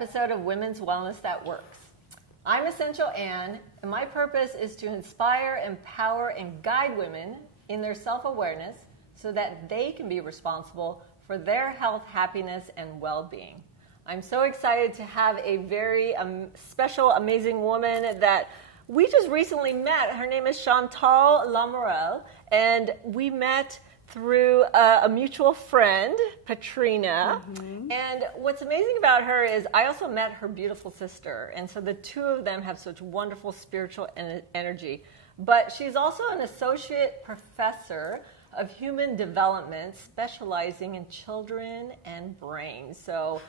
episode of Women's Wellness That Works. I'm Essential Ann, and my purpose is to inspire, empower, and guide women in their self-awareness so that they can be responsible for their health, happiness, and well-being. I'm so excited to have a very special, amazing woman that we just recently met. Her name is Chantal Lamourelle, and we met through a mutual friend, Patrina. And what's amazing about her is I also met her beautiful sister. And so the two of them have such wonderful spiritual energy. But she's also an associate professor of human development, specializing in children and brains. So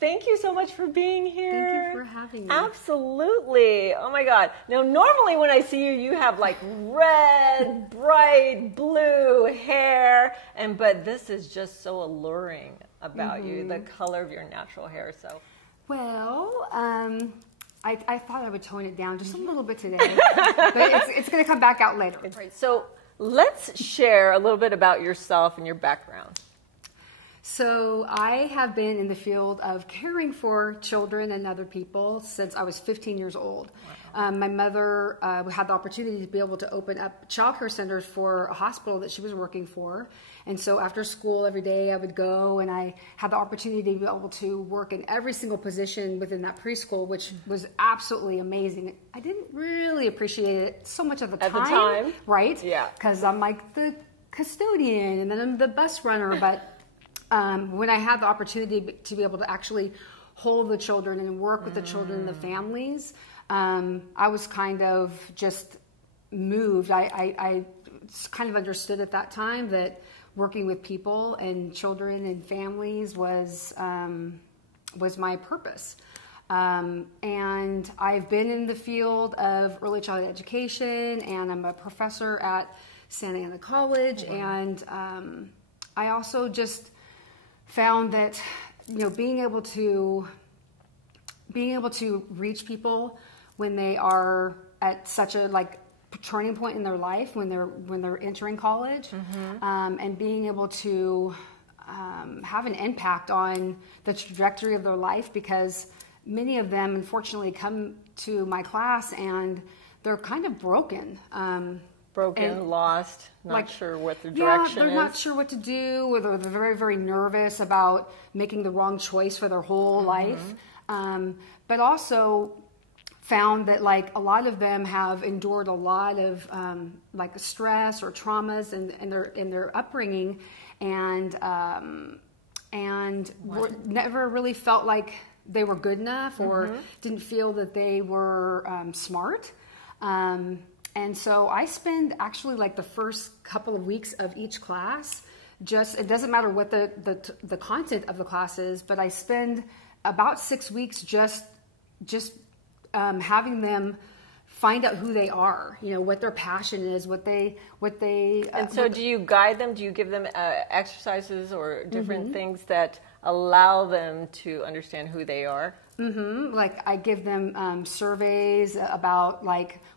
thank you so much for being here. Thank you for having me. Absolutely. Oh my God. Now, normally when I see you, you have like red, bright blue hair, but this is just so alluring about you, the color of your natural hair. So, well, I thought I would tone it down just a little bit today, but it's going to come back out later. Right. So let's share a little bit about yourself and your background. So I have been in the field of caring for children and other people since I was 15 years old. Wow. My mother had the opportunity to be able to open up childcare centers for a hospital that she was working for. And so after school every day I would go, and I had the opportunity to be able to work in every single position within that preschool, which was absolutely amazing. I didn't really appreciate it so much at the time. Right? Yeah. Because I'm like the custodian and then I'm the bus runner, but when I had the opportunity to be able to actually hold the children and work with the children and the families, I was kind of just moved. I kind of understood at that time that working with people and children and families was my purpose. And I've been in the field of early childhood education, and I'm a professor at Santa Ana College. Wow. And I also just found that, you know, being able to reach people when they are at such a turning point in their life, when they're entering college, and being able to have an impact on the trajectory of their life, because many of them unfortunately come to my class and they're kind of broken. Lost, not sure what their direction is. They're not sure what to do, or they're very, very nervous about making the wrong choice for their whole life. But also found that a lot of them have endured a lot of stress or traumas in their upbringing, and never really felt like they were good enough, or didn't feel that they were smart. And so I spend actually the first couple of weeks of each class, it doesn't matter what the content of the class is, but I spend about 6 weeks just having them find out who they are, what their passion is, what they. And so do you guide them? Do you give them exercises or different things that allow them to understand who they are? I give them surveys about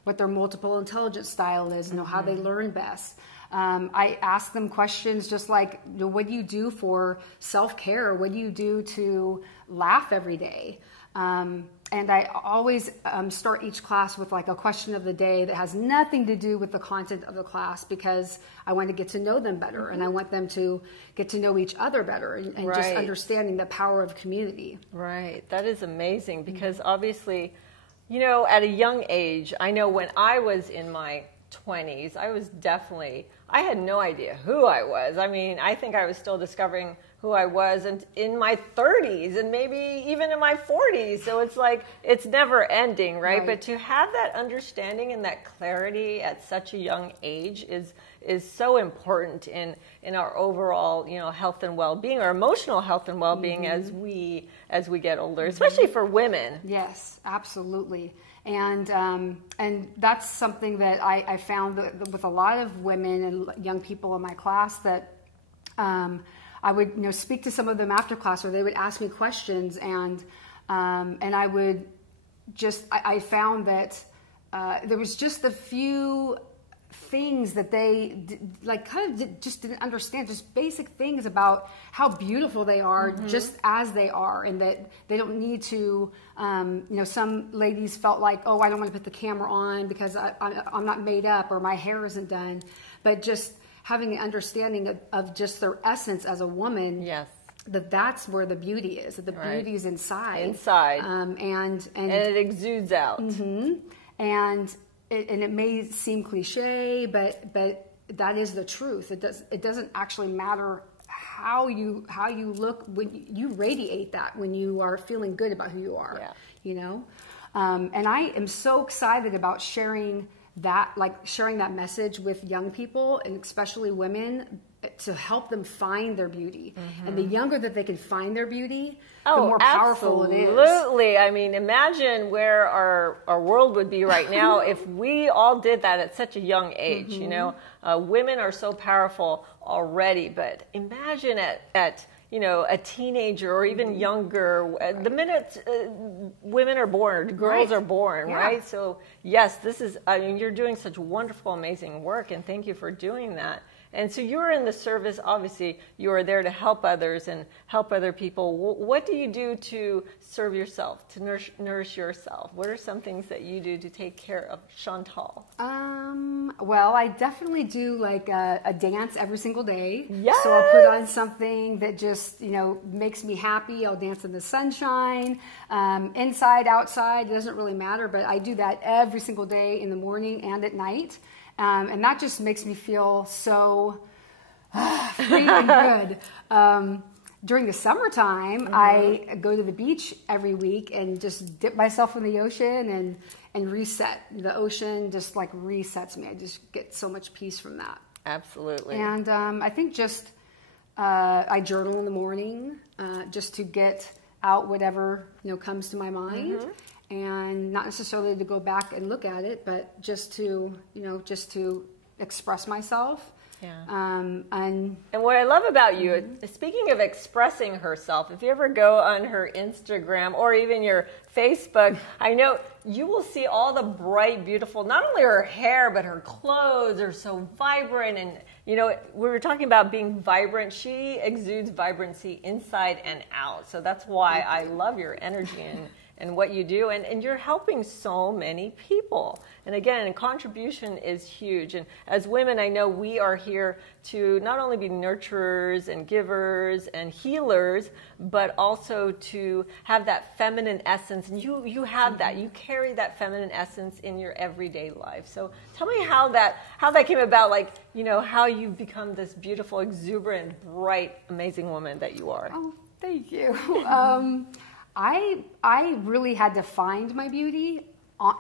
what their multiple intelligence style is, how they learn best. I ask them questions just like, what do you do for self-care? What do you do to laugh every day? And I always start each class with a question of the day that has nothing to do with the content of the class, because I want to get to know them better, and I want them to get to know each other better, and just understanding the power of community. Right. That is amazing, because obviously, at a young age, I know when I was in my 20s, I had no idea who I was. I mean, I think I was still discovering who I was in my 30s, and maybe even in my 40s. So it's never ending, right? But to have that understanding and that clarity at such a young age is so important in our overall, health and well-being, or emotional health and well-being as we get older, especially for women. Yes, absolutely. And that's something that I found that with a lot of women and young people in my class, that I would speak to some of them after class, or they would ask me questions, and I would I found that there was just a few things that they like kind of just didn't understand, just basic things about how beautiful they are just as they are, and that they don't need to, you know, some ladies felt like, oh, I don't want to put the camera on because I'm not made up or my hair isn't done, but just having the understanding of just their essence as a woman. Yes. That's where the beauty is, that the beauty is inside. And it exudes out. And it may seem cliche, but that is the truth. It doesn't actually matter how you look, when you radiate that when you are feeling good about who you are. Yeah. You know, and I am so excited about sharing that message with young people, and especially women, to help them find their beauty. And the younger that they can find their beauty, the more powerful it is. Absolutely. I mean, imagine where our world would be right now if we all did that at such a young age. You know, women are so powerful already, but imagine at you know, a teenager or even younger, the minute women are born, girls are born, right? So yes, I mean, you're doing such wonderful, amazing work, and thank you for doing that. And so you're in the service, obviously, you are there to help others and help other people. What do you do to serve yourself, to nourish yourself? What are some things that you do to take care of Chantal? Well, I definitely do like a dance every single day. Yes! So I'll put on something that just, you know, makes me happy. I'll dance in the sunshine, inside, outside, it doesn't really matter, but I do that every single day in the morning and at night. And that just makes me feel so free and good. During the summertime, I go to the beach every week and just dip myself in the ocean and reset. The ocean just like resets me. I just get so much peace from that. Absolutely. And I think just I journal in the morning just to get out whatever, you know, comes to my mind. And not necessarily to go back and look at it, but just to, you know, just to express myself. Yeah. And what I love about you, speaking of expressing herself, if you ever go on her Instagram or even your Facebook, I know you will see all the bright, beautiful, not only her hair, but her clothes are so vibrant. And, you know, we were talking about being vibrant. She exudes vibrancy inside and out. So that's why I love your energy and what you do, and you're helping so many people. And again, contribution is huge. And as women, I know we are here to not only be nurturers and givers and healers, but also to have that feminine essence. And you have that. You carry that feminine essence in your everyday life. So tell me how that came about, like, you know, how you've become this beautiful, exuberant, bright, amazing woman that you are. Oh, thank you. I really had to find my beauty,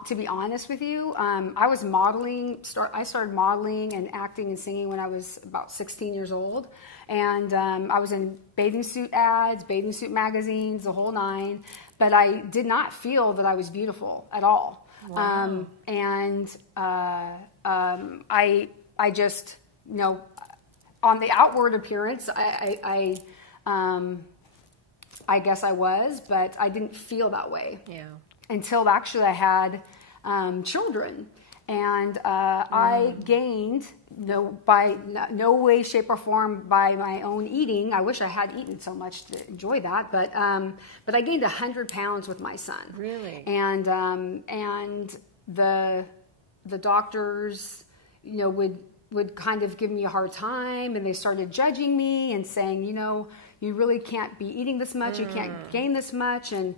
to be honest with you. I was modeling. I started modeling and acting and singing when I was about 16 years old. And I was in bathing suit ads, bathing suit magazines, the whole nine. But I did not feel that I was beautiful at all. Wow. I just, you know, on the outward appearance, I guess I was, but I didn't feel that way. Yeah. Until actually I had children, and I gained by no way, shape, or form by my own eating. I wish I had eaten so much to enjoy that, but I gained 100 pounds with my son. Really? And the doctors, you know, would kind of give me a hard time, and they started judging me and saying, you know, you really can't be eating this much, you can't gain this much. And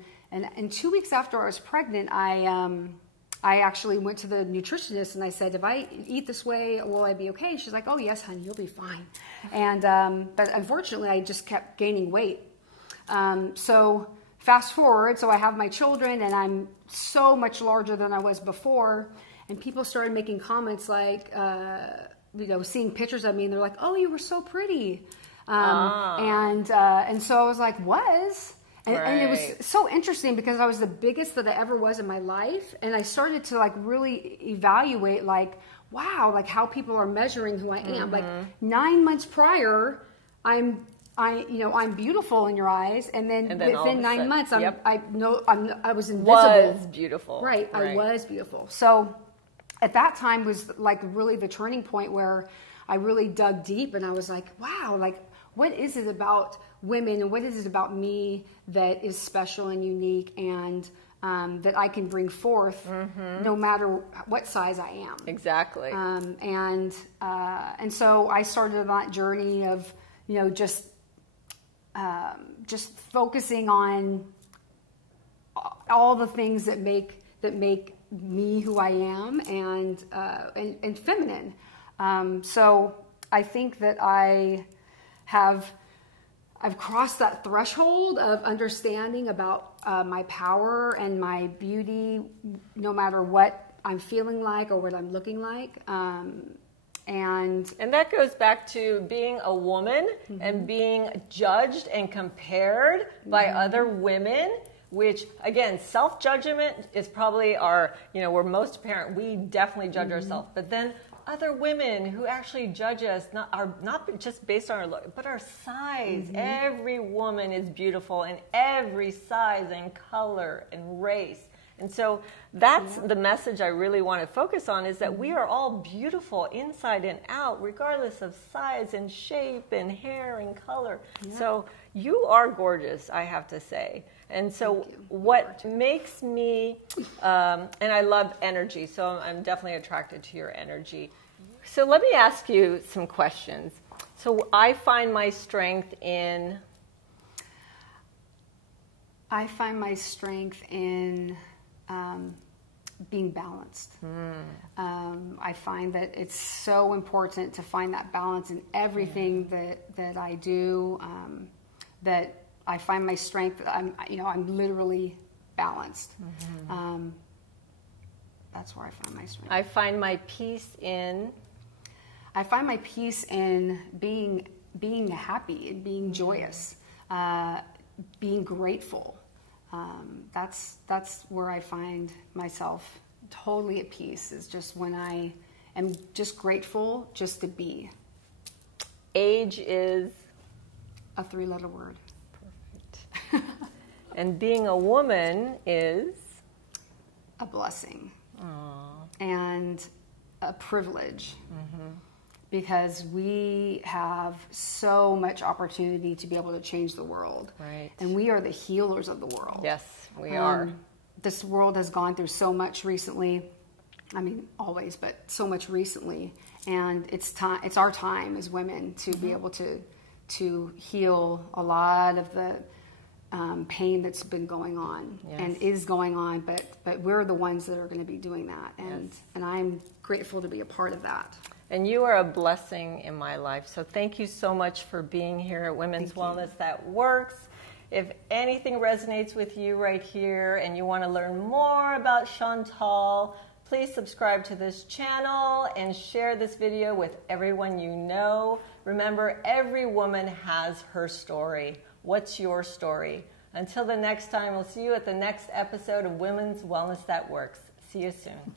2 weeks after I was pregnant, I actually went to the nutritionist and I said, if I eat this way, will I be okay? She's like, oh yes, honey, you'll be fine. And but unfortunately, I just kept gaining weight. So fast forward, so I have my children, and I'm so much larger than I was before. And people started making comments like, you know, seeing pictures of me, and they're like, oh, you were so pretty. And so I was like, and it was so interesting because I was the biggest that I ever was in my life. And I started to like really evaluate, like, wow, like how people are measuring who I am. Like 9 months prior, I'm beautiful in your eyes. And then within 9 months, I was invisible. Was beautiful. Right. I was beautiful. So at that time was like really the turning point where I really dug deep, and I was like, wow, like what is it about women and what is it about me that is special and unique, and that I can bring forth no matter what size I am. Exactly. And so I started that journey of, you know, just focusing on all the things that make me who I am, and feminine. So I think that I've crossed that threshold of understanding about my power and my beauty, no matter what I'm feeling like or what I'm looking like. And that goes back to being a woman and being judged and compared by other women, which, again, self-judgment is probably our, you know, we're most apparent. We definitely judge ourselves. But then other women who actually judge us, not just based on our look, but our size. Every woman is beautiful in every size and color and race. And so that's the message I really want to focus on, is that we are all beautiful inside and out, regardless of size and shape and hair and color. So you are gorgeous, I have to say. And so what makes me, and I love energy, so I'm definitely attracted to your energy. So let me ask you some questions. So I find my strength in being balanced. I find that it's so important to find that balance in everything that I do, that I find my strength. I'm literally balanced. That's where I find my strength. I find my peace in being happy and being joyous, being grateful. That's where I find myself totally at peace, is just when I am just grateful just to be. Age is a 3-letter word. Perfect. And being a woman is a blessing. And a privilege. Because we have so much opportunity to be able to change the world. Right. And we are the healers of the world. Yes, we are. This world has gone through so much recently. I mean, always, but so much recently. And it's our time as women to be able to heal a lot of the pain that's been going on and is going on, but we're the ones that are going to be doing that. And I'm grateful to be a part of that. And you are a blessing in my life. So thank you so much for being here at Women's Wellness That Works. If anything resonates with you right here and you want to learn more about Chantal, please subscribe to this channel and share this video with everyone you know. Remember, every woman has her story. What's your story? Until the next time, we'll see you at the next episode of Women's Wellness That Works. See you soon.